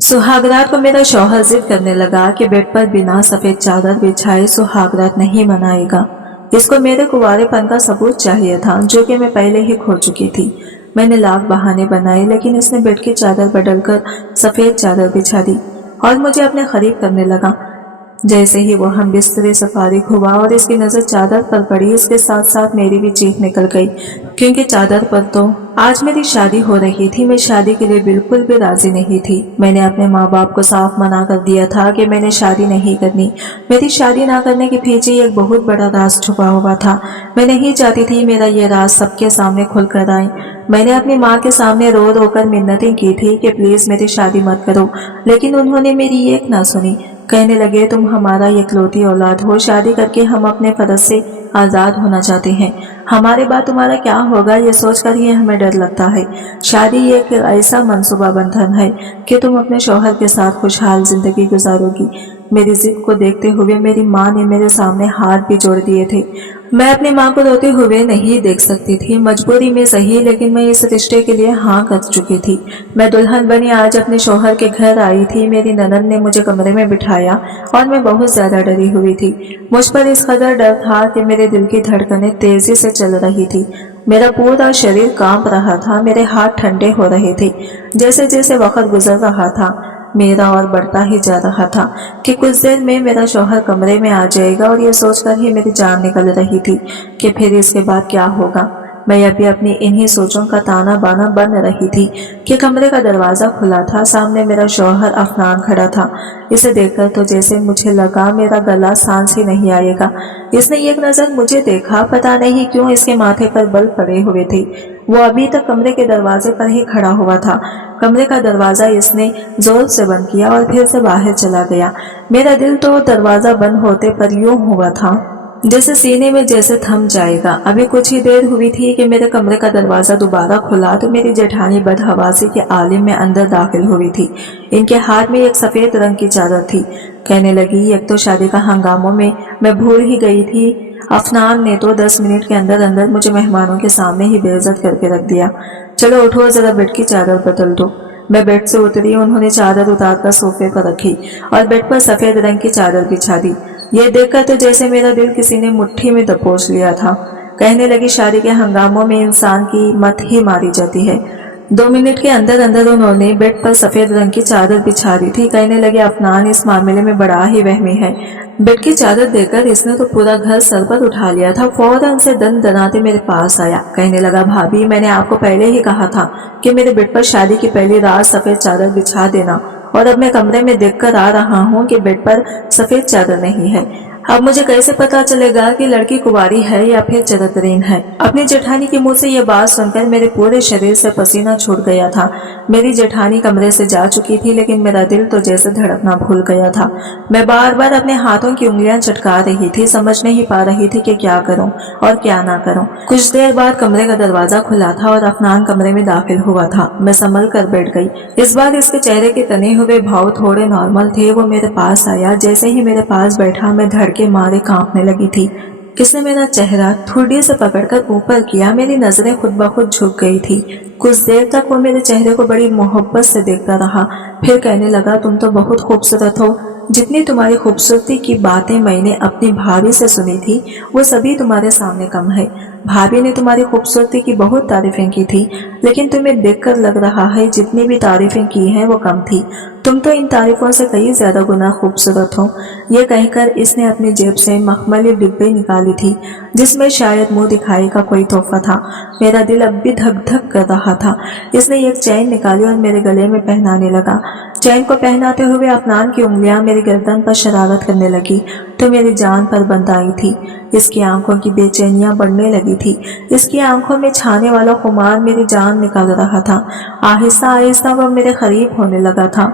सुहागरात को मेरा शौहर जिद करने लगा कि बेड पर बिना सफेद चादर बिछाए सुहागरात नहीं मनाएगा। इसको मेरे कुंवारेपन का सबूत चाहिए था, जो कि मैं पहले ही खो चुकी थी। मैंने लाख बहाने बनाए, लेकिन इसने बेड की चादर बदलकर सफेद चादर बिछा दी और मुझे अपने करीब करने लगा। जैसे ही वो हम बिस्तरे से फारिग हुआ और इसकी नजर चादर पर पड़ी, इसके साथ साथ मेरी भी चीख निकल गई, क्योंकि चादर पर तो आज मेरी शादी हो रही थी। मैं शादी के लिए बिल्कुल भी राजी नहीं थी। मैंने अपने माँ बाप को साफ मना कर दिया था कि मैंने शादी नहीं करनी। मेरी शादी ना करने के पीछे एक बहुत बड़ा राज छुपा हुआ था। मैं नहीं चाहती थी मेरा ये राज सबके सामने खुल कर आए। मैंने अपनी माँ के सामने रो रो कर मिन्नतें की थी कि प्लीज मेरी शादी मत करो, लेकिन उन्होंने मेरी एक ना सुनी। कहने लगे, तुम हमारा इकलौती औलाद हो, शादी करके हम अपने फर्ज से आज़ाद होना चाहते हैं। हमारे बाद तुम्हारा क्या होगा ये सोचकर ही हमें डर लगता है। शादी एक ऐसा मनसूबा बंधन है कि तुम अपने शौहर के साथ खुशहाल जिंदगी गुजारोगी। मेरी जिद को देखते हुए मेरी माँ ने मेरे सामने हाथ भी जोड़ दिए थे। मैं अपनी माँ को रोते हुए नहीं देख सकती थी, मजबूरी में सही, लेकिन मैं इस रिश्ते के लिए हाँ कर चुकी थी। मैं दुल्हन बनी आज अपने शौहर के घर आई थी। मेरी ननद ने मुझे कमरे में बिठाया और मैं बहुत ज्यादा डरी हुई थी। मुझ पर इस कदर डर था कि मेरे दिल की धड़कनें तेजी से चल रही थी। मेरा पूरा शरीर कांप रहा था, मेरे हाथ ठंडे हो रहे थे। जैसे जैसे वक्त गुजर रहा था मेरा और बढ़ता ही जा रहा था कि कुछ देर में मेरा शौहर कमरे में आ जाएगा, और ये सोचकर ही मेरी जान निकल रही थी कि फिर इसके बाद क्या होगा। मैं अभी अपनी इन्हीं सोचों का ताना बाना बन रही थी कि कमरे का दरवाजा खुला था। सामने मेरा शौहर अफनान खड़ा था। इसे देखकर तो जैसे मुझे लगा मेरा गला सांस ही नहीं आएगा। इसने एक नजर मुझे देखा, पता नहीं क्यों इसके माथे पर बल पड़े हुए थे। वो अभी तक कमरे के दरवाजे पर ही खड़ा हुआ था। कमरे का दरवाजा इसने जोर से बंद किया और फिर से बाहर चला गया। मेरा दिल तो दरवाजा बंद होते पर यूं हुआ था जैसे सीने में जैसे थम जाएगा। अभी कुछ ही देर हुई थी कि मेरे कमरे का दरवाजा दोबारा खुला तो मेरी जेठानी बदहवासी के आलिम में अंदर दाखिल हुई थी। इनके हाथ में एक सफेद रंग की चादर थी। कहने लगी, एक तो शादी का हंगामों में मैं भूल ही गई थी। अफनान ने तो 10 मिनट के अंदर अंदर मुझे मेहमानों के सामने ही बेइज्जत करके रख दिया। चलो उठो, जरा बेड की चादर बदल दो। मैं बेड से उतरी। उन्होंने चादर उतारकर सोफे पर रखी और बेड पर सफेद रंग की चादर बिछा दी। यह देखकर तो जैसे मेरा दिल किसी ने मुट्ठी में दबोच लिया था। कहने लगी, शादी के हंगामों में इंसान की मत ही मारी जाती है। 2 मिनट के अंदर अंदर उन्होंने बेड पर सफेद रंग की चादर बिछा दी थी। कहने लगे, अफनान इस मामले में बड़ा ही वहमी है। बेड की चादर देखकर इसने तो पूरा घर सर पर उठा लिया था। फौरन से दन दनाते मेरे पास आया। कहने लगा, भाभी मैंने आपको पहले ही कहा था कि मेरे बेड पर शादी की पहली रात सफेद चादर बिछा देना, और अब मैं कमरे में देखकर आ रहा हूँ कि बेड पर सफेद चादर नहीं है। अब मुझे कैसे पता चलेगा कि लड़की कुंवारी है या फिर चरित्रहीन है। अपनी जेठानी के मुंह से यह बात सुनकर मेरे पूरे शरीर से पसीना छूट गया था। मेरी जेठानी कमरे से जा चुकी थी, लेकिन मेरा दिल तो जैसे धड़कना भूल गया था। मैं बार बार अपने हाथों की उंगलियां चटका रही थी, समझ नहीं पा रही थी कि क्या करूं और क्या ना करूं। कुछ देर बाद कमरे का दरवाजा खुला था और अफनान कमरे में दाखिल हुआ था। मैं संभल कर बैठ गई। इस बार इसके चेहरे के तने हुए भाव थोड़े नॉर्मल थे। वो मेरे पास आया। जैसे ही मेरे पास बैठा मैं धड़के मारे कांपने लगी थी। किसने मेरा चेहरा ठुड्डी से पकड़कर ऊपर किया। मेरी नजरें खुद ब खुद झुक गई थी। कुछ देर तक वो मेरे चेहरे को बड़ी मोहब्बत से देखता रहा। फिर कहने लगा, तुम तो बहुत खूबसूरत हो। जितनी तुम्हारी खूबसूरती की बातें मैंने अपनी भाभी से सुनी थी, वो सभी तुम्हारे सामने कम है। भाभी ने तुम्हारी खूबसूरती की बहुत तारीफें की थी, लेकिन तुम्हें देखकर लग रहा है जितनी भी तारीफें की हैं वो कम थी। तुम तो इन तारीफों से कई ज्यादा गुना खूबसूरत हो। ये कहकर इसने अपनी जेब से मखमली डिब्बे निकाली थी, जिसमें शायद मुंह दिखाई का कोई तोहफा था। मेरा दिल अब भी धक धक कर रहा था। इसने एक चैन निकाली और मेरे गले में पहनाने लगा। चैन को पहनाते हुए अफनान की उंगलियां मेरी गर्दन पर शरारत करने लगी तो मेरी जान पर बंद आई थी। इसकी आंखों की बेचैनियां बढ़ने लगी थी। इसकी आंखों में छाने वाला खुमार मेरी जान निकाल रहा था। आहिस्ता आहिस्ता वह मेरे करीब होने लगा था,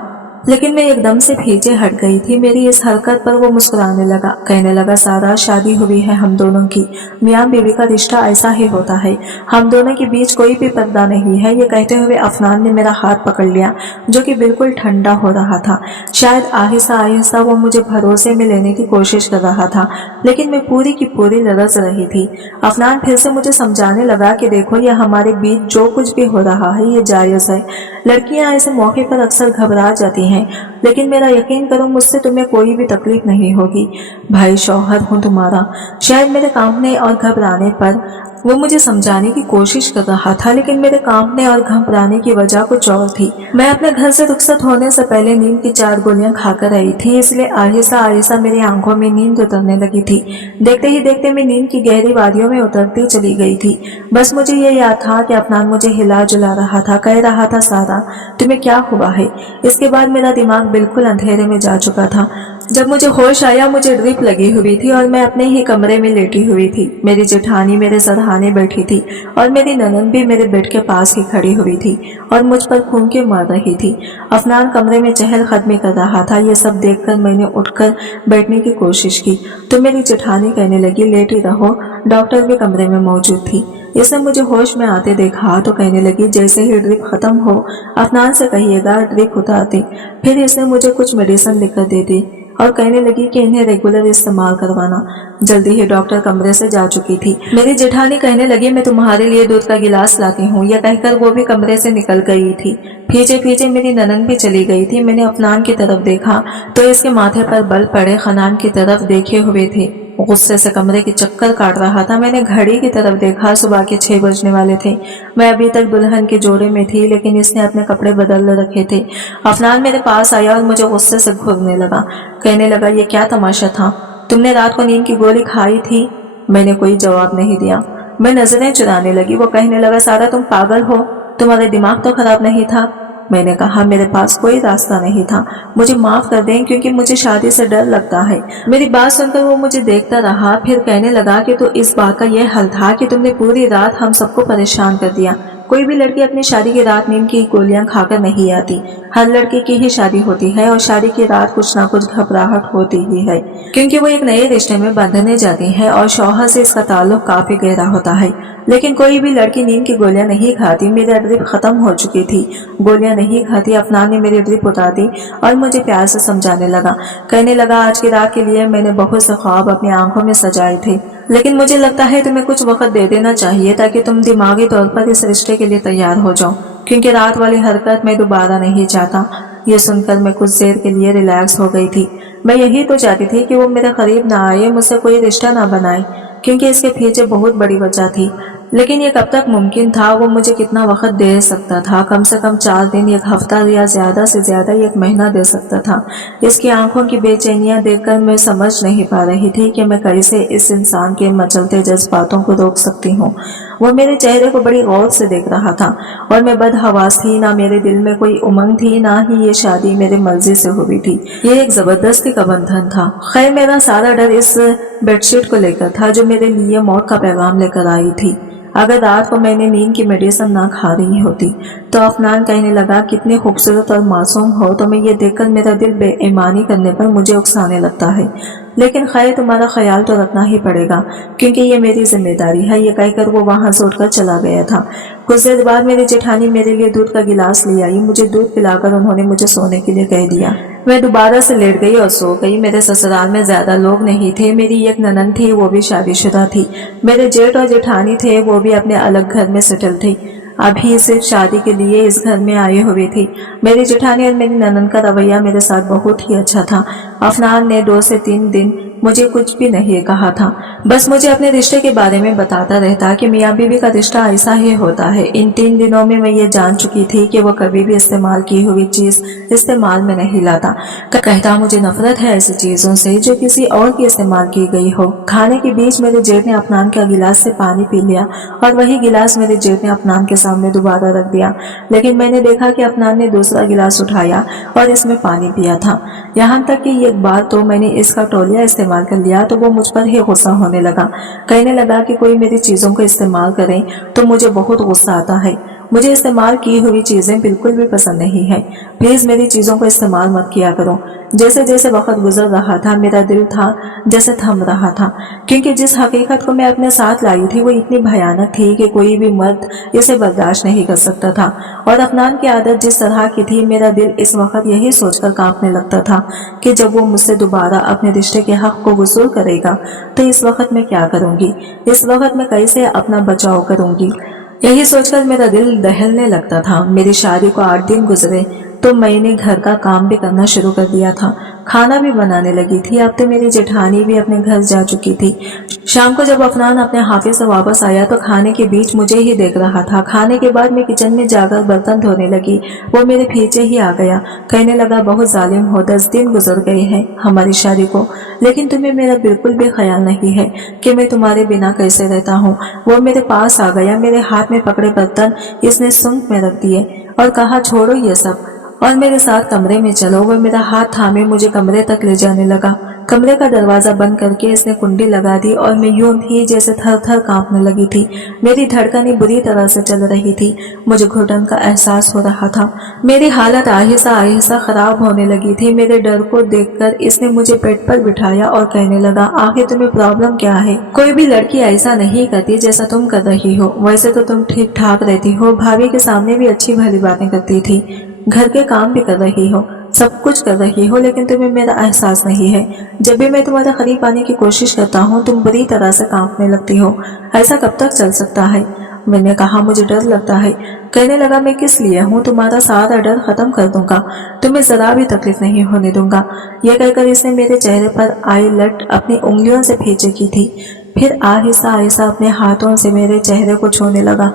लेकिन मैं एकदम से पीछे हट गई थी। मेरी इस हरकत पर वो मुस्कुराने लगा। कहने लगा, सारा शादी हुई है हम दोनों की। मियाँ बीवी का रिश्ता ऐसा ही होता है। हम दोनों के बीच कोई भी पर्दा नहीं है। ये कहते हुए अफनान ने मेरा हाथ पकड़ लिया, जो कि बिल्कुल ठंडा हो रहा था। शायद आहिस्ता आहिस्ता वो मुझे भरोसे में लेने की कोशिश कर रहा था, लेकिन मैं पूरी की पूरी लरज रही थी। अफनान फिर से मुझे समझाने लगा कि देखो, ये हमारे बीच जो कुछ भी हो रहा है ये जायज है। लड़कियां ऐसे मौके पर अक्सर घबरा जाती हैं, लेकिन मेरा यकीन करो मुझसे तुम्हें कोई भी तकलीफ नहीं होगी। भाई शौहर हूँ तुम्हारा। शायद मेरे कांपने और घबराने पर वो मुझे समझाने की कोशिश कर रहा था, लेकिन मेरे कांपने और घबराने की वजह कुछ और थी। मैं अपने घर से रुखसत होने से पहले नींद की 4 गोलियां खाकर आई थी, इसलिए आहिस्ता आहिस्ता मेरी आंखों में नींद उतरने लगी थी। देखते ही देखते मैं नींद की गहरी वादियों में उतरती चली गई थी। बस मुझे ये याद था कि अफनान मुझे हिला जुला रहा था, कह रहा था सारा तुम्हें क्या हुआ है। इसके बाद मेरा दिमाग बिल्कुल अंधेरे में जा चुका था। जब मुझे होश आया मुझे ड्रिप लगी हुई थी और मैं अपने ही कमरे में लेटी हुई थी। मेरी जेठानी मेरे सरहाने बैठी थी और मेरी ननद भी मेरे बेड के पास ही खड़ी हुई थी और मुझ पर खून के मार रही थी। अफनान कमरे में चहलकदमी कर रहा था। ये सब देखकर मैंने उठकर बैठने की कोशिश की तो मेरी जेठानी कहने लगी लेटी रहो, डॉक्टर भी कमरे में मौजूद थी। इसने मुझे होश में आते देखा तो कहने लगी जैसे ही ड्रिप खत्म हो अफनान से कहिएगा ड्रिप उतार दे। फिर इसने मुझे कुछ मेडिसिन लिखकर दे दी और कहने लगी कि इन्हें रेगुलर इस्तेमाल करवाना। जल्दी ही डॉक्टर कमरे से जा चुकी थी। मेरी जेठानी कहने लगी मैं तुम्हारे लिए दूध का गिलास लाती हूँ। यह कहकर वो भी कमरे से निकल गई थी। पीछे पीछे मेरी ननद भी चली गई थी। मैंने अफनान की तरफ देखा तो इसके माथे पर बल पड़े खनान की तरफ देखे हुए थे। गुस्से से कमरे की चक्कर काट रहा था। मैंने घड़ी की तरफ देखा, सुबह के 6 बजने वाले थे। मैं अभी तक दुल्हन के जोड़े में थी, लेकिन इसने अपने कपड़े बदल रखे थे। अफनान मेरे पास आया और मुझे गुस्से से घूरने लगा। कहने लगा ये क्या तमाशा था, तुमने रात को नींद की गोली खाई थी? मैंने कोई जवाब नहीं दिया। मैं नजरें चुराने लगी। वो कहने लगा सारा तुम पागल हो, तुम्हारा दिमाग तो खराब नहीं था? मैंने कहा मेरे पास कोई रास्ता नहीं था, मुझे माफ कर दें क्योंकि मुझे शादी से डर लगता है। मेरी बात सुनकर वो मुझे देखता रहा, फिर कहने लगा कि तो इस बात का यह हल था कि तुमने पूरी रात हम सबको परेशान कर दिया। कोई भी लड़की अपनी शादी की रात नींद की गोलियां खाकर नहीं आती। हर लड़की की ही शादी होती है और शादी की रात कुछ ना कुछ घबराहट होती ही है, क्योंकि वो एक नए रिश्ते में बंधने जाती है और शौहर से इसका ताल्लुक काफी गहरा होता है। लेकिन कोई भी लड़की नींद की गोलियां नहीं खाती। मेरी ड्रिप खत्म हो चुकी थी, गोलियां नहीं खाती। अफनान ने मेरी ड्रिप उतार दी और मुझे प्यार से समझाने लगा। कहने लगा आज की रात के लिए मैंने बहुत से ख्वाब अपनी आंखों में सजाए थे, लेकिन मुझे लगता है तुम्हें कुछ वक्त दे देना चाहिए ताकि तुम दिमागी तौर पर इस रिश्ते के लिए तैयार हो जाओ, क्योंकि रात वाली हरकत मैं दोबारा नहीं चाहता। ये सुनकर मैं कुछ देर के लिए रिलैक्स हो गई थी। मैं यही तो चाहती थी कि वो मेरे करीब ना आए, मुझसे कोई रिश्ता ना बनाए, क्योंकि इसके पीछे बहुत बड़ी वजह थी। लेकिन ये कब तक मुमकिन था? वो मुझे कितना वक्त दे सकता था? कम से कम 4 दिन, 1 हफ्ता या ज्यादा से ज्यादा 1 महीना दे सकता था। इसकी आंखों की बेचैनियां देखकर मैं समझ नहीं पा रही थी कि मैं कैसे इस इंसान के मचलते जज्बातों को रोक सकती हूँ। वो मेरे चेहरे को बड़ी गौर से देख रहा था और मैं बदहवास थी। ना मेरे दिल में कोई उमंग थी, ना ही ये शादी मेरी मर्जी से हुई थी। ये एक जबरदस्ती का बंधन था। खैर मेरा सारा डर इस बेडशीट को लेकर था जो मेरे लिए मौत का पैगाम लेकर आई थी। अगर रात को मैंने नींद की मेडिसिन ना खा रही होती तो अफनान कहने लगा कितनी खूबसूरत और मासूम हो, तो मैं ये देखकर मेरा दिल बेईमानी करने पर मुझे उकसाने लगता है। लेकिन खैर तुम्हारा ख्याल तो रखना ही पड़ेगा क्योंकि ये मेरी जिम्मेदारी है। ये कहकर वो वहां से उठकर चला गया था। कुछ देर बाद मेरी जेठानी मेरे लिए दूध का गिलास ले आई। मुझे दूध पिलाकर उन्होंने मुझे सोने के लिए कह दिया। मैं दोबारा से लेट गई और सो गई। मेरे ससुराल में ज्यादा लोग नहीं थे। मेरी एक ननद थी, वो भी शादीशुदा थी। मेरे जेठ और जेठानी थे, वो भी अपने अलग घर में सेटल थे। अभी सिर्फ शादी के लिए इस घर में आई हुई थी। मेरी जेठानी और मेरी ननद का रवैया मेरे साथ बहुत ही अच्छा था। अफनान ने 2 से 3 दिन मुझे कुछ भी नहीं कहा था, बस मुझे अपने रिश्ते के बारे में बताता रहता कि मियाँ बीवी का रिश्ता ऐसा ही होता है। इन 3 दिनों में मैं ये जान चुकी थी कि वो कभी भी इस्तेमाल की हुई चीज इस्तेमाल में नहीं लाता। कहता मुझे नफरत है ऐसी चीजों से जो किसी और की इस्तेमाल की गई हो। खाने के बीच मेरे जेठ ने अफनान का गिलास से पानी पी लिया और वही गिलास मेरे जेठ ने अफनान के सामने दोबारा रख दिया। लेकिन मैंने देखा कि अफनान ने दूसरा गिलास उठाया और इसमें पानी पिया था। यहाँ तक कि एक बार तो मैंने इसका तौलिया इस्तेमाल कर लिया तो वो मुझ पर ही गुस्सा होने लगा। कहने लगा कि कोई मेरी चीजों को इस्तेमाल करे तो मुझे बहुत गुस्सा आता है। मुझे इस्तेमाल की हुई चीजें बिल्कुल भी पसंद नहीं है। प्लीज मेरी चीजों को इस्तेमाल मत किया करो। जैसे जैसे वक्त गुजर रहा था मेरा दिल था जैसे थम रहा था, क्योंकि जिस हकीकत को मैं अपने साथ लाई थी वो इतनी भयानक थी कि कोई भी मर्द इसे बर्दाश्त नहीं कर सकता था। और अफनान की आदत जिस तरह की थी, मेरा दिल इस वक्त यही सोचकर कांपने लगता था कि जब वो मुझसे दोबारा अपने रिश्ते के हक को वसूल करेगा तो इस वक्त मैं क्या करूंगी, इस वक्त मैं कैसे अपना बचाव करूंगी। यही सोचकर मेरा दिल दहलने लगता था। मेरी शादी को 8 दिन गुजरे तो मैंने घर का काम भी करना शुरू कर दिया था, खाना भी बनाने लगी थी। अब तो मेरी जेठानी भी अपने घर जा चुकी थी। शाम को जब अफनान अपने हाफिज से वापस आया तो खाने के बीच मुझे ही देख रहा था। खाने के बाद मैं किचन में जाकर बर्तन धोने लगी। वो मेरे पीछे ही आ गया, कहने लगा बहुत जालिम हो, 10 दिन गुजर गए हैं हमारी शादी को, लेकिन तुम्हें मेरा बिल्कुल भी ख्याल नहीं है कि मैं तुम्हारे बिना कैसे रहता हूँ। वो मेरे पास आ गया, मेरे हाथ में पकड़े बर्तन इसने सुंघ में रख दिए और कहा छोड़ो ये सब और मेरे साथ कमरे में चलो। वह मेरा हाथ थामे मुझे कमरे तक ले जाने लगा। कमरे का दरवाजा बंद करके इसने कुंडी लगा दी और मैं यूं थी जैसे थर थर कांपने लगी थी। मेरी धड़कनें बुरी तरह से चल रही थी। मुझे घुटन का एहसास हो रहा था। मेरी हालत आहिस्ता आहिस्ता खराब होने लगी थी। मेरे डर को देखकर इसने मुझे पेट पर बिठाया और कहने लगा आखिर तुम्हें प्रॉब्लम क्या है? कोई भी लड़की ऐसा नहीं करती जैसा तुम कर रही हो। वैसे तो तुम ठीक ठाक रहती हो, भाभी के सामने भी अच्छी भली बातें करती थी, घर के काम भी कर रही हो, सब कुछ कर रही हो, लेकिन तुम्हें मेरा एहसास नहीं है। जब भी मैं तुम्हारे करीब आने की कोशिश करता हूँ तुम बुरी तरह से कांपने लगती हो। ऐसा कब तक चल सकता है? मैंने कहा मुझे डर लगता है। कहने लगा मैं किस लिए हूँ, तुम्हारा सारा डर खत्म कर दूंगा, तुम्हें जरा भी तकलीफ नहीं होने दूंगा। यह कहकर इसने मेरे चेहरे पर आई लट अपनी उंगलियों से खींचे की थी। फिर आहिस्ता आहिस्ता अपने हाथों से मेरे चेहरे को छूने लगा,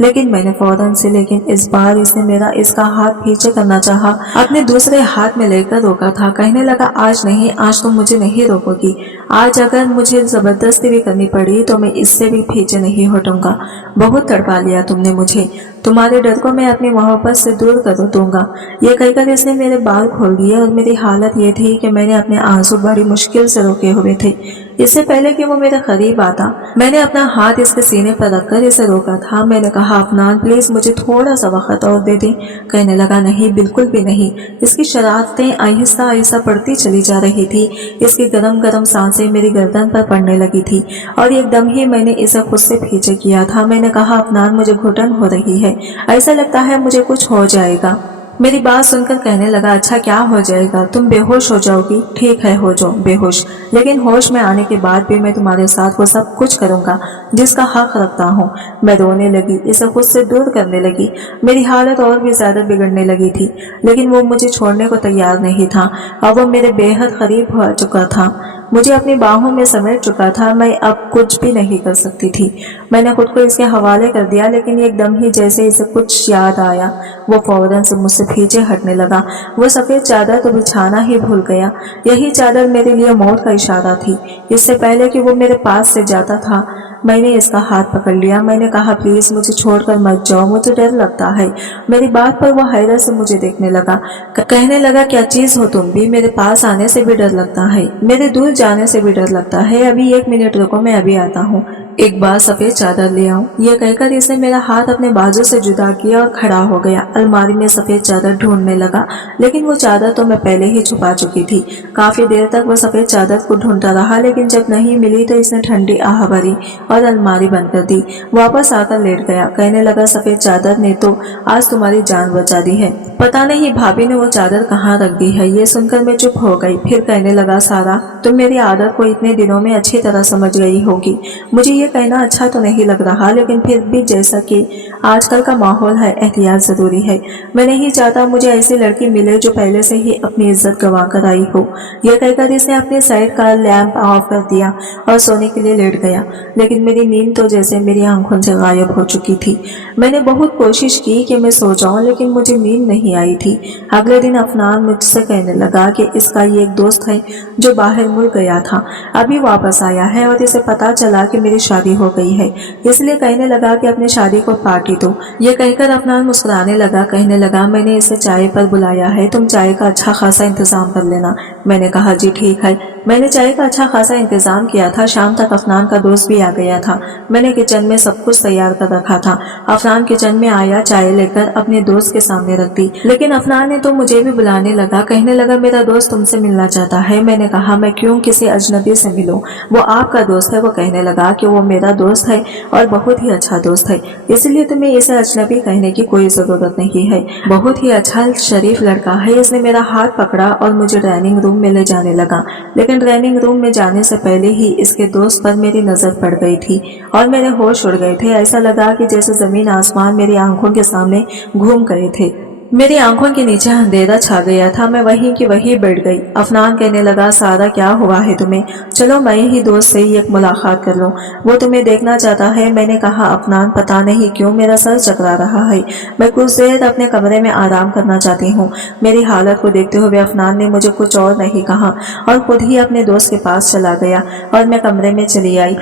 लेकिन मैंने फौरन से, लेकिन इस बार इसने मेरा इसका हाथ पीछे करना चाहा, अपने दूसरे हाथ में लेकर रोका था। कहने लगा आज नहीं, आज तुम मुझे नहीं रोकोगी। आज अगर मुझे जबरदस्ती भी करनी पड़ी तो मैं इससे भी पीछे नहीं हटूंगा। बहुत तड़पा लिया तुमने मुझे, तुम्हारे डर को मैं अपनी मोहब्बत से दूर कर दूंगा। ये कहकर इसने मेरे बाल खोल दिए और मेरी हालत ये थी कि मैंने अपने आंसू बड़ी मुश्किल से रोके हुए थे। इससे पहले कि वो मेरे करीब आता मैंने अपना हाथ इसके सीने पर रखकर इसे रोका था। मैंने कहा अफनान प्लीज मुझे थोड़ा सा वक्त और दे दे। कहने लगा नहीं, बिल्कुल भी नहीं। इसकी शरारतें आहिस्ता आहिस्ता बढ़ती चली जा रही थी। इसकी गरम गरम सांसें मेरी गर्दन पर पड़ने लगी थी और एकदम ही मैंने इसे खुद से पीछे किया था। मैंने कहा अफनान मुझे घुटन हो रही है, ऐसा लगता है मुझे कुछ हो जाएगा। मेरी बात सुनकर कहने लगा अच्छा क्या हो जाएगा, तुम बेहोश हो जाओगी। ठीक है हो जाओ बेहोश, लेकिन होश में आने के बाद भी मैं तुम्हारे साथ वो सब कुछ करूंगा जिसका हक रखता हूँ। मैं रोने लगी, इसे खुद से दूर करने लगी। मेरी हालत और भी ज्यादा बिगड़ने लगी थी, लेकिन वो मुझे छोड़ने को तैयार नहीं था और वो मेरे बेहद करीब हो चुका था, मुझे अपनी बाहों में समेट चुका था। मैं अब कुछ भी नहीं कर सकती थी। मैंने खुद को इसके हवाले कर दिया, लेकिन एकदम ही जैसे इसे कुछ याद आया वो फौरन से मुझसे पीछे हटने लगा। वो सफेद चादर तो बिछाना ही भूल गया। यही चादर मेरे लिए मौत का इशारा थी। इससे पहले कि वो मेरे पास से जाता था मैंने इसका हाथ पकड़ लिया। मैंने कहा प्लीज मुझे छोड़कर मत जाओ, मुझे डर लगता है। मेरी बात पर वो हैरत से मुझे देखने लगा। कहने लगा क्या चीज हो तुम भी, मेरे पास आने से भी डर लगता है, मेरे दूर जाने से भी डर लगता है। अभी 1 मिनट रुको, मैं अभी आता हूँ, एक बार सफेद चादर ले आऊं। यह कहकर इसने मेरा हाथ अपने बाजू से जुदा किया और खड़ा हो गया। अलमारी में सफेद चादर ढूंढने लगा, लेकिन वो चादर तो मैं पहले ही छुपा चुकी थी। काफी देर तक वो सफेद चादर को ढूंढता रहा, लेकिन जब नहीं मिली तो इसने ठंडी आह भरी और अलमारी बंद कर दी। वापस आकर लेट गया। कहने लगा सफेद चादर ने तो आज तुम्हारी जान बचा दी है, पता नहीं भाभी ने वो चादर कहाँ रख दी है। ये सुनकर मैं चुप हो गई। फिर कहने लगा सारा तुम मेरी आदत को इतने दिनों में अच्छी तरह समझ गई होगी। मुझे ये कहना अच्छा तो नहीं लग रहा, लेकिन फिर भी जैसा कि आजकल का माहौल है एहतियात जरूरी है। मैं नहीं चाहता मुझे ऐसी लड़की मिले जो पहले से ही अपनी इज्जत गंवा कर आई हो। यह कहकर इसने अपने साइड का लैंप ऑफ कर दिया और सोने के लिए लेट गया, लेकिन मेरी नींद तो जैसे मेरी आंखों से गायब हो चुकी थी। मैंने बहुत कोशिश की कि मैं सो जाऊं, लेकिन मुझे नींद नहीं आई थी। अगले दिन अफनान मुझसे कहने लगा कि इसका ये एक दोस्त है जो बाहर मुल्क गया था, अभी वापस आया है और इसे पता चला कि मेरी शादी हो गई है, इसलिए कहने लगा कि अपनी शादी को पार्टी दो। ये कहकर अफनान मुस्कुराने लगा। कहने लगा मैंने इसे चाय पर बुलाया है, तुम चाय का अच्छा खासा इंतजाम कर लेना। मैंने कहा जी ठीक है। मैंने चाय का अच्छा खासा इंतजाम किया था। शाम तक अफनान का दोस्त भी आ गया था। मैंने किचन में सब कुछ तैयार कर रखा था। अफनान किचन में आया, चाय लेकर अपने दोस्त के सामने रख दी, लेकिन अफनान ने तो मुझे भी बुलाने लगा। कहने लगा मेरा दोस्त तुमसे मिलना चाहता है। मैंने कहा मैं क्यों किसी अजनबी से मिलूं, वो आपका दोस्त है। वो कहने लगा कि वो मेरा दोस्त है और बहुत ही अच्छा दोस्त है, इसलिए तुम्हें इसे अजनबी कहने की कोई जरूरत नहीं है। बहुत ही अच्छा शरीफ लड़का है। इसने मेरा हाथ पकड़ा और मुझे डाइनिंग रूम में ले जाने लगा, लेकिन लेकिन ट्रेनिंग रूम में जाने से पहले ही इसके दोस्त पर मेरी नजर पड़ गई थी और मेरे होश उड़ गए थे। ऐसा लगा कि जैसे जमीन आसमान मेरी आंखों के सामने घूम गए थे। मेरी आंखों के नीचे अंधेरा छा गया था। मैं वहीं की वहीं बैठ गई। अफनान कहने लगा, सारा क्या हुआ है तुम्हें? चलो मैं ही दोस्त से ही एक मुलाकात कर लूं, वो तुम्हें देखना चाहता है। मैंने कहा, अफनान पता नहीं क्यों मेरा सर चकरा रहा है, मैं कुछ देर अपने कमरे में आराम करना चाहती हूँ। मेरी हालत को देखते हुए अफनान ने मुझे कुछ और नहीं कहा और खुद ही अपने दोस्त के पास चला गया और मैं कमरे में चली आई।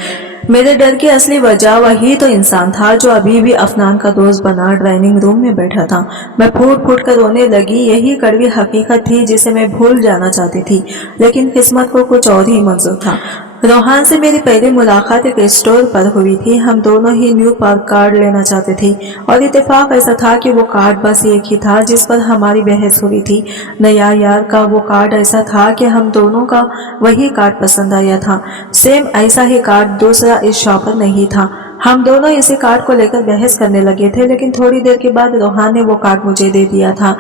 मेरे डर की असली वजह वही तो इंसान था जो अभी भी अफनान का दोस्त बना डाइनिंग रूम में बैठा था। मैं फूट फूट कर रोने लगी। यही कड़वी हकीकत थी जिसे मैं भूल जाना चाहती थी, लेकिन किस्मत को कुछ और ही मंजूर था। रोहान से मेरी पहली मुलाकात एक स्टोर पर हुई थी। हम दोनों ही न्यू पार्क कार्ड लेना चाहते थे और इत्तेफाक ऐसा था कि वो कार्ड बस एक ही था जिस पर हमारी बहस हुई थी। नया यार का वो कार्ड ऐसा था कि हम दोनों का वही कार्ड पसंद आया था। सेम ऐसा ही कार्ड दूसरा इस शॉप पर नहीं था। हम दोनों इसी कार्ड को लेकर बहस करने लगे थे, लेकिन थोड़ी देर के बाद रोहान ने वो कार्ड मुझे दे दिया था।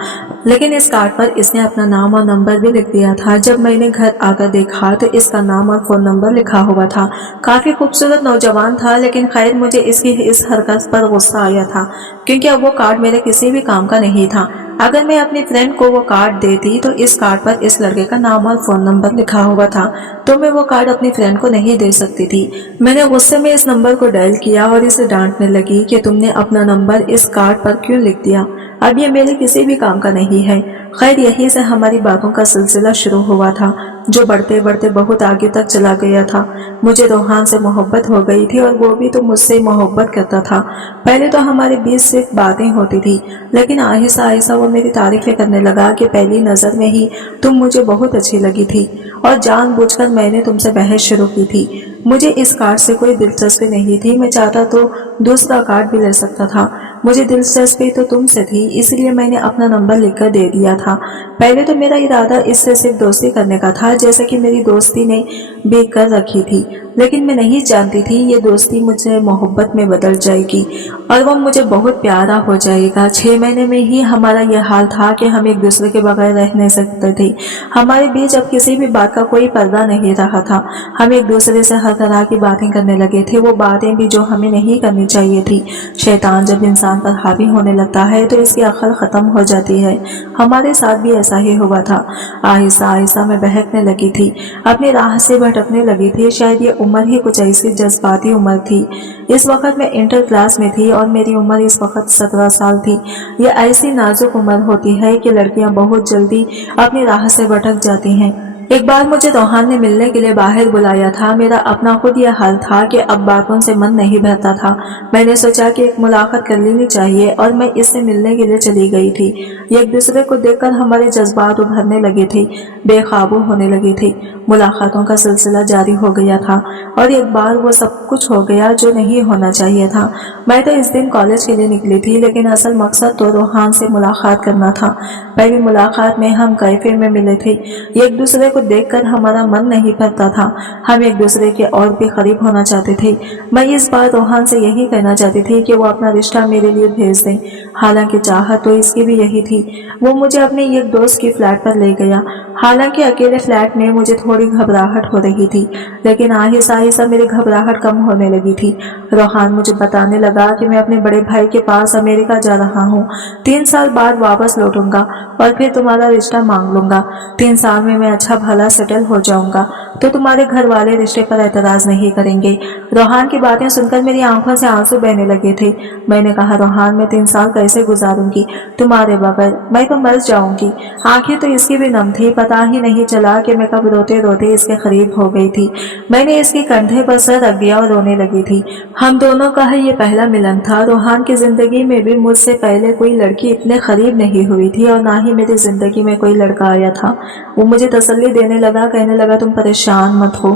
लेकिन इस कार्ड पर इसने अपना नाम और नंबर भी लिख दिया था। जब मैंने घर आकर देखा तो इसका नाम और फोन नंबर लिखा हुआ था। काफी खूबसूरत नौजवान था, लेकिन खैर मुझे इसकी इस हरकत पर गुस्सा आया था क्योंकि अब वो कार्ड मेरे किसी भी काम का नहीं था। अगर मैं अपनी फ्रेंड को वो कार्ड देती तो इस कार्ड पर इस लड़के का नाम और फोन नंबर लिखा हुआ था, तो मैं वो कार्ड अपनी फ्रेंड को नहीं दे सकती थी। मैंने गुस्से में इस नंबर को डायल किया और इसे डांटने लगी कि तुमने अपना नंबर इस कार्ड पर क्यों लिख दिया, अब ये मेरे किसी भी काम का नहीं है। खैर यहीं से हमारी बातों का सिलसिला शुरू हुआ था जो बढ़ते बढ़ते बहुत आगे तक चला गया था। मुझे रोहान से मोहब्बत हो गई थी और वो भी तो मुझसे मोहब्बत करता था। पहले तो हमारे बीच सिर्फ बातें होती थी, लेकिन आहिस्ता आहिस्ता वो मेरी तारीफें करने लगा कि पहली नजर में ही तुम मुझे बहुत अच्छी लगी थी और जानबूझकर मैंने तुमसे बहस शुरू की थी। मुझे इस कार्ड से कोई दिलचस्पी नहीं थी। मैं चाहता तो दूसरा कार्ड भी ले सकता था। मुझे दिलचस्पी तो तुमसे थी, इसलिए मैंने अपना नंबर लिखकर दे दिया था। पहले तो मेरा इरादा इससे सिर्फ दोस्ती करने का था, जैसे कि मेरी दोस्ती ने भी कर रखी थी, लेकिन मैं नहीं जानती थी ये दोस्ती मुझे मोहब्बत में बदल जाएगी और वो मुझे बहुत प्यारा हो जाएगा। 6 महीने में ही हमारा यह हाल था कि हम एक दूसरे के बगैर रह नहीं सकते थे। हमारे बीच अब किसी भी बात का कोई पर्दा नहीं रहा था। हम एक दूसरे से हर तरह की बातें करने लगे थे, वो बातें भी जो हमें नहीं करनी चाहिए थी। शैतान जब इंसान पर हावी होने लगता है तो इसकी अक्ल खत्म हो जाती है। हमारे साथ भी ऐसा ही हुआ था। आहिस्ता आहिस्ता मैं बहकने लगी थी, अपनी राह से भटकने लगी थी। शायद ये उम्र ही कुछ ऐसी जज्बाती उम्र थी। इस वक्त मैं इंटर क्लास में थी और मेरी उम्र इस वक्त 17 साल थी। ये ऐसी नाजुक उम्र होती है कि लड़कियां बहुत जल्दी अपनी राह से भटक जाती हैं। एक बार मुझे रोहान ने मिलने के लिए बाहर बुलाया था। मेरा अपना खुद यह हाल था कि अब बातों से मन नहीं भरता था। मैंने सोचा कि एक मुलाकात कर लेनी चाहिए और मैं इससे मिलने के लिए चली गई थी। एक दूसरे को देखकर हमारे जज्बात उभरने लगे थे, बेकाबू होने लगे थे। मुलाकातों का सिलसिला जारी हो गया था और एक बार वो सब कुछ हो गया जो नहीं होना चाहिए था। मैं तो इस दिन कॉलेज के लिए निकली थी, लेकिन असल मकसद तो रोहान से मुलाकात करना था। पहली मुलाकात में हम कैफे में मिले थे। एक दूसरे को देखकर हमारा मन नहीं भरता था। हम एक दूसरे के और भी करीब होना चाहते थे। मैं इस बार रोहान से यही कहना चाहती थी कि वो अपना रिश्ता मेरे लिए भेज दें। हालांकि चाहत तो इसकी भी यही थी। वो मुझे अपने एक दोस्त की फ्लैट पर ले गया। हालांकि अकेले फ्लैट में मुझे थोड़ी घबराहट हो रही थी, लेकिन आहिस्ता आहिस्ता मेरी घबराहट कम होने लगी थी। रोहान मुझे बताने लगा कि मैं अपने बड़े भाई के पास अमेरिका जा रहा हूँ। 3 साल बाद वापस लौटूंगा और फिर तुम्हारा रिश्ता मांग लूंगा। 3 साल में मैं अच्छा भला सेटल हो जाऊंगा तो तुम्हारे घर वाले रिश्ते पर एतराज नहीं करेंगे। रोहान की बातें सुनकर मेरी आंखों से आंसू बहने लगे थे। मैंने कहा, रोहान मैं 3 साल कैसे गुजारूंगी तुम्हारे बगैर? मैं तो मर जाऊंगी। आंखें तो इसकी भी नम थी। पता ही नहीं चला कि मैं कब रोते रोते इसके करीब हो गई थी। मैंने इसके कंधे पर सर रख दिया और रोने लगी थी। हम दोनों का ही ये पहला मिलन था। रोहान की जिंदगी में भी मुझसे पहले कोई लड़की इतने करीब नहीं हुई थी और ना ही मेरी जिंदगी में कोई लड़का आया था। वो मुझे तसल्ली देने लगा, कहने लगा तुम परेशान मत हो,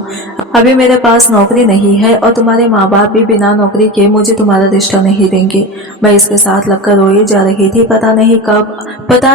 अभी मेरे पास नौकरी नहीं है और तुम्हारे माँ बाप भी बिना नौकरी के मुझे तुम्हारा रिश्ता नहीं देंगे। मैं इसके साथ लगकर रोए जा रही थी। पता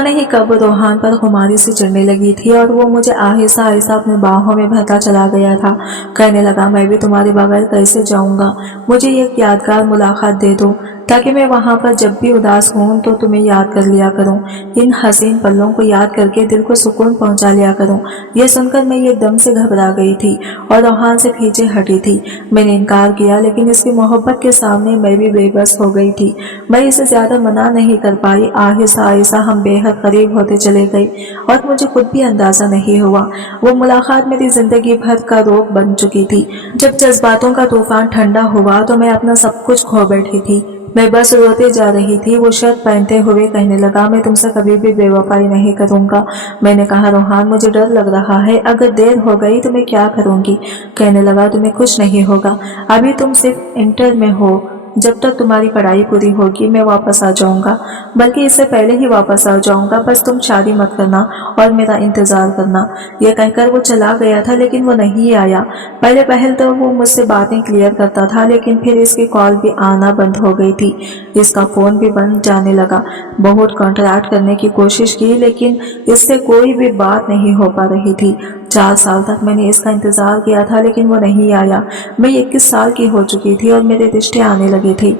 नहीं कब रोहान पर खुमारी सी चढ़ने लगी थी और वो मुझे आहिस्ता आहिस्ता अपने बाहों में भरता चला गया था। कहने लगा, मैं भी तुम्हारे बगैर कैसे जाऊंगा, मुझे एक यादगार मुलाकात दे दो ताकि मैं वहाँ पर जब भी उदास हूँ तो तुम्हें याद कर लिया करूँ। इन हसीन पलों को याद करके दिल को सुकून पहुँचा लिया करूँ। यह सुनकर मैं एकदम से घबरा गई थी और रोहान से पीछे हटी थी। मैंने इनकार किया, लेकिन इसकी मोहब्बत के सामने मैं भी बेबस हो गई थी। मैं इसे ज्यादा मना नहीं कर पाई। आहिस्ता आहिस्ता हम बेहद करीब होते चले गए और मुझे खुद भी अंदाजा नहीं हुआ वो मुलाकात मेरी जिंदगी भर का रोग बन चुकी थी। जब जज्बातों का तूफान ठंडा हुआ तो मैं अपना सब कुछ खो बैठी थी। मैं बस रोते जा रही थी। वो शर्ट पहनते हुए कहने लगा, मैं तुमसे कभी भी बेवफाई नहीं करूंगा। मैंने कहा, रोहान मुझे डर लग रहा है, अगर देर हो गई तो मैं क्या करूंगी। कहने लगा, तुम्हें कुछ नहीं होगा, अभी तुम सिर्फ इंटर में हो, जब तक तुम्हारी पढ़ाई पूरी होगी मैं वापस आ जाऊंगा, बल्कि इससे पहले ही वापस आ जाऊंगा। बस तुम शादी मत करना और मेरा इंतजार करना। यह कहकर वो चला गया था, लेकिन वो नहीं आया। पहले तो वो मुझसे बातें क्लियर करता था, लेकिन फिर इसकी कॉल भी आना बंद हो गई थी। इसका फोन भी बंद जाने लगा। बहुत कॉन्ट्रैक्ट करने की कोशिश की, लेकिन इससे कोई भी बात नहीं हो पा रही थी। 4 साल तक मैंने इसका इंतजार किया था, लेकिन वो नहीं आया। मैं 21 साल की हो चुकी थी और मेरे रिश्ते आने लगे थे।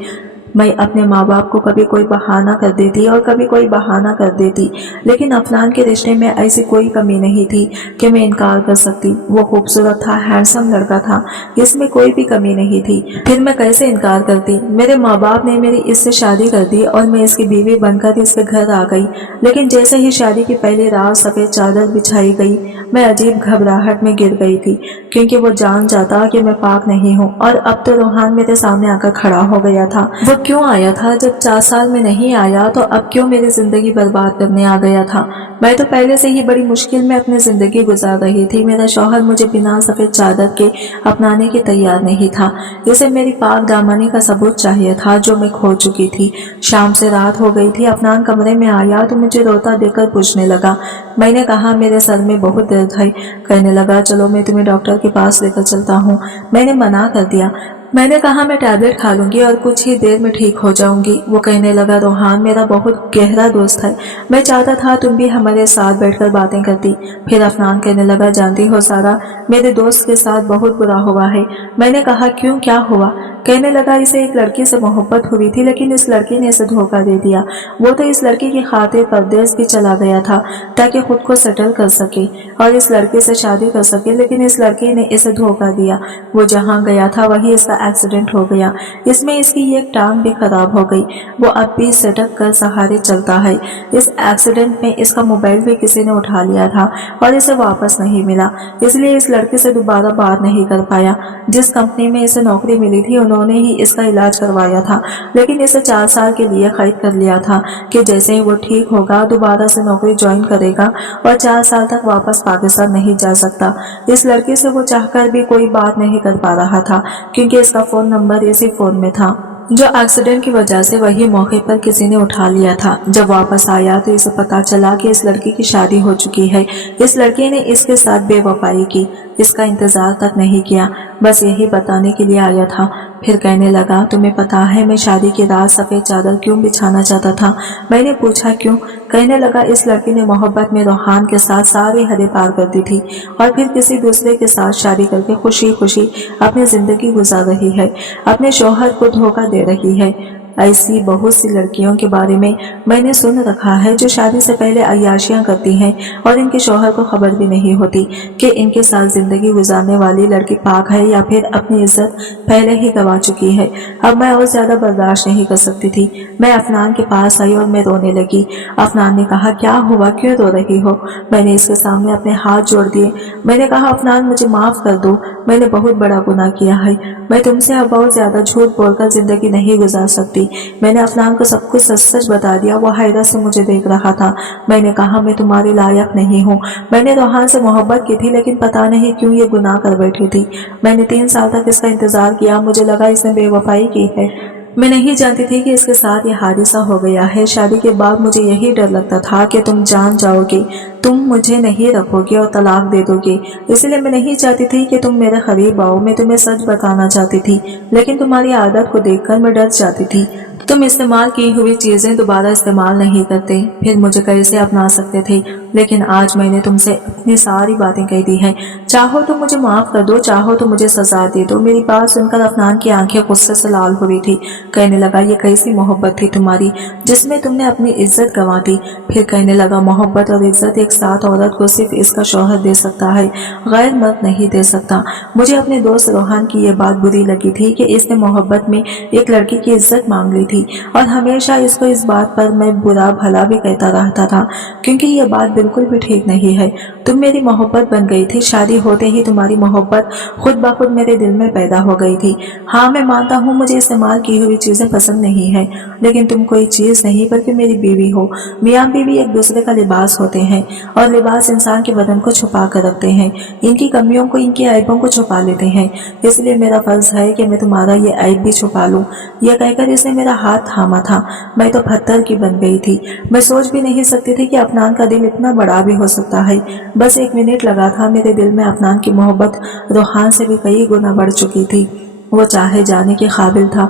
मैं अपने माँ बाप को कभी कोई बहाना कर देती और कभी कोई बहाना कर देती, लेकिन अफनान के रिश्ते में ऐसी कोई कमी नहीं थी कि मैं इनकार कर सकती। वो खूबसूरत था, हैंडसम लड़का था, इसमें कोई भी कमी नहीं थी। फिर मैं कैसे इनकार करती। मेरे माँ बाप ने मेरी इससे शादी कर दी और मैं इसकी बीवी बनकर इसके घर आ गई। लेकिन जैसे ही शादी की पहली रात सफेद चादर बिछाई गई, मैं अजीब घबराहट में गिर गई थी, क्योंकि वो जान जाता कि मैं पाक नहीं हूँ। और अब तो रोहान मेरे सामने आकर खड़ा हो गया था। वो क्यों आया था? जब 4 साल में नहीं आया तो अब क्यों मेरी जिंदगी बर्बाद करने आ गया था? मैं तो पहले से ही बड़ी मुश्किल में अपनी जिंदगी गुजार रही थी। मेरा शौहर मुझे बिना सफेद चादर के अपनाने के तैयार नहीं था। इसे मेरी पाक दामनी का सबूत चाहिए था, जो मैं खो चुकी थी। शाम से रात हो गई थी। अफनान कमरे में आया तो मुझे रोता देखकर पूछने लगा। मैंने कहा, मेरे सर में बहुत दर्द है। कहने लगा, चलो मैं तुम्हें डॉक्टर के पास लेकर चलता हूँ। मैंने मना कर दिया। मैंने कहा, मैं टैबलेट खा लूंगी और कुछ ही देर में ठीक हो जाऊंगी। वो कहने लगा, रोहान मेरा बहुत गहरा दोस्त है, मैं चाहता था तुम भी हमारे साथ बैठकर बातें करती। फिर अफनान कहने लगा, जानती हो सारा, मेरे दोस्त के साथ बहुत बुरा हुआ है। मैंने कहा, क्यों, क्या हुआ? कहने लगा, इसे एक लड़की से मोहब्बत हुई थी, लेकिन इस लड़की ने इसे धोखा दे दिया। वो तो इस लड़की की खातिर परदेश भी चला गया था ताकि खुद को सेटल कर सके और इस लड़की से शादी कर सके, लेकिन इस लड़की ने इसे धोखा दिया। वो जहाँ गया था वही इसका एक्सीडेंट हो गया। इसमें इसकी एक टांग भी खराब हो गई। वो अब भी सटक कर सहारे चलता है। इस एक्सीडेंट में इसका मोबाइल भी किसी ने उठा लिया था और इसे वापस नहीं मिला, इसलिए इस लड़के से दोबारा बात नहीं कर पाया। जिस कंपनी में इसे नौकरी मिली थी उन्होंने ही इसका इलाज करवाया था, लेकिन इसे 4 साल के लिए खरीद कर लिया था कि जैसे ही वो ठीक होगा दोबारा से नौकरी ज्वाइन करेगा और 4 साल तक वापस पाकिस्तान नहीं जा सकता। इस लड़के से वो चाहकर भी कोई बात नहीं कर पा रहा था, क्योंकि इसका फोन नंबर इसी फोन में था जो एक्सीडेंट की वजह से वही मौके पर किसी ने उठा लिया था। जब वापस आया तो इसे पता चला कि इस लड़की की शादी हो चुकी है। इस लड़की ने इसके साथ बेवफाई की, इसका इंतजार तक नहीं किया, बस यही बताने के लिए आया था। फिर कहने लगा, तुम्हें पता है मैं शादी की रात सफेद चादर क्यों बिछाना चाहता था? मैंने पूछा, क्यों? कहने लगा, इस लड़की ने मोहब्बत में रोहान के साथ सारी हदें पार कर दी थी और फिर किसी दूसरे के साथ शादी करके खुशी खुशी अपनी जिंदगी गुजार रही है, अपने शौहर को धोखा दे रही है। ऐसी बहुत सी लड़कियों के बारे में मैंने सुन रखा है जो शादी से पहले अय्याशियां करती हैं और इनके शौहर को खबर भी नहीं होती कि इनके साथ जिंदगी गुजारने वाली लड़की पाक है या फिर अपनी इज्जत पहले ही गंवा चुकी है। अब मैं और ज्यादा बर्दाश्त नहीं कर सकती थी। मैं अफनान के पास आई और मैं रोने लगी। अफनान ने कहा, क्या हुआ, क्यों रो रही हो? मैंने इसके सामने अपने हाथ जोड़ दिए। मैंने कहा, अफनान मुझे माफ कर दो, मैंने बहुत बड़ा गुनाह किया है। मैं तुमसे अब बहुत ज्यादा झूठ बोलकर जिंदगी नहीं गुजार सकती। मैंने अफनान को सब कुछ सच सच बता दिया। वो हैरत से मुझे देख रहा था। मैंने कहा, मैं तुम्हारे लायक नहीं हूँ। मैंने रोहान से मोहब्बत की थी, लेकिन पता नहीं क्यों ये गुनाह कर बैठी थी। मैंने 3 साल तक इसका इंतजार किया। मुझे लगा इसने बेवफाई की है। मैं नहीं जानती थी कि इसके साथ ये हादसा हो गया है। शादी के बाद मुझे यही डर लगता था कि तुम जान जाओगे, तुम मुझे नहीं रखोगे और तलाक दे दोगे। इसलिए मैं नहीं चाहती थी कि तुम मेरे करीब आओ। मैं तुम्हें सच बताना चाहती थी, लेकिन तुम्हारी आदत को देखकर मैं डर जाती थी। तुम इस्तेमाल की हुई चीजें दोबारा इस्तेमाल नहीं करते, फिर मुझे कैसे अपना सकते थे। लेकिन आज मैंने तुमसे अपनी सारी बातें कह दी हैं। चाहो तो मुझे माफ कर दो, चाहो तो मुझे सजा दे दो। मेरी बात सुनकर अफनान की आंखें गुस्से से लाल हो रही थी। कहने लगा, ये कैसी मोहब्बत थी तुम्हारी जिसमें तुमने अपनी इज्जत गंवा दी। फिर कहने लगा, मोहब्बत और इज्जत एक साथ औरत को सिर्फ इसका शौहर दे सकता है, गैर मर्द नहीं दे सकता। मुझे अपने दोस्त रोहान की ये बात बुरी लगी थी कि इसने मोहब्बत में एक लड़की की इज्जत मांग ली थी और हमेशा इसको इस बात पर मैं बुरा भला भी कहता रहता था, क्योंकि ये बात बिल्कुल भी ठीक नहीं है। तुम मेरी मोहब्बत बन गई थी। शादी होते ही तुम्हारी मोहब्बत खुद ब खुद मेरे दिल में पैदा हो गई थी। हाँ, मैं मानता हूँ मुझे इस्तेमाल की हुई चीजें पसंद नहीं है, लेकिन तुम कोई चीज नहीं बल्कि मेरी बीवी हो। मियाँ बीवी एक दूसरे का लिबास होते हैं और लिबास इंसान के बदन को छुपा कर रखते हैं, इनकी कमियों को, इनकी ऐबों को छुपा लेते हैं। इसलिए मेरा फर्ज है कि मैं तुम्हारा ये ऐब भी छुपा लूं। यह कहकर इसने मेरा हाथ थामा था। मैं तो पत्थर की बन गई थी। मैं सोच भी नहीं सकती थी कि अफनान का दिल इतना बड़ा भी हो सकता है। बस 1 मिनट लगा था। मेरे दिल में अफनान की मोहब्बत रोहान से भी कई गुना बढ़ चुकी थी। वो चाहे जाने के काबिल था।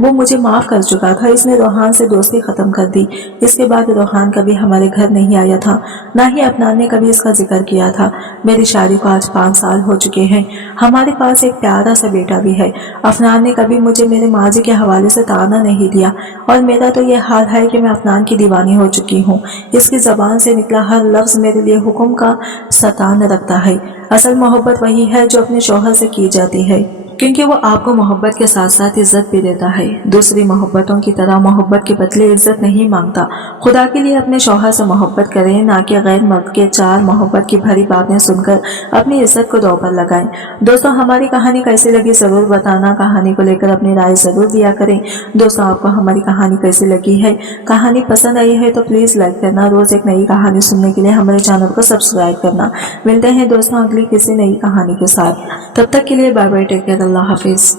वो मुझे माफ कर चुका था। इसने रोहान से दोस्ती खत्म कर दी। इसके बाद रोहान कभी हमारे घर नहीं आया था, ना ही अफनान ने कभी इसका जिक्र किया था। मेरी शादी को आज 5 साल हो चुके हैं। हमारे पास एक प्यारा सा बेटा भी है। अफनान ने कभी मुझे मेरे माजी के हवाले से ताना नहीं दिया और मेरा तो ये हाल है कि मैं अफनान की दीवानी हो चुकी हूँ। इसकी जबान से निकला हर लफ्ज मेरे लिए हुक्म का सतान रखता है। असल मोहब्बत वही है जो अपने शौहर से की जाती है, क्योंकि वो आपको मोहब्बत के साथ साथ इज्जत भी देता है। दूसरी मोहब्बतों की तरह मोहब्बत के बदले इज्जत नहीं मांगता। खुदा के लिए अपने शौहर से मोहब्बत करें, ना कि गैर मर्द के 4 मोहब्बत की भरी बातें सुनकर अपनी इज्जत को दांव पर लगाएं। दोस्तों, हमारी कहानी कैसी लगी जरूर बताना। कहानी को लेकर अपनी राय जरूर दिया करें। दोस्तों, आपको हमारी कहानी कैसी लगी है? कहानी पसंद आई है तो प्लीज लाइक करना। रोज एक नई कहानी सुनने के लिए हमारे चैनल को सब्सक्राइब करना। मिलते हैं दोस्तों अगली किसी नई कहानी के साथ। तब तक के लिए बाय बाय, टेक केयर, अल्लाह हाफिज।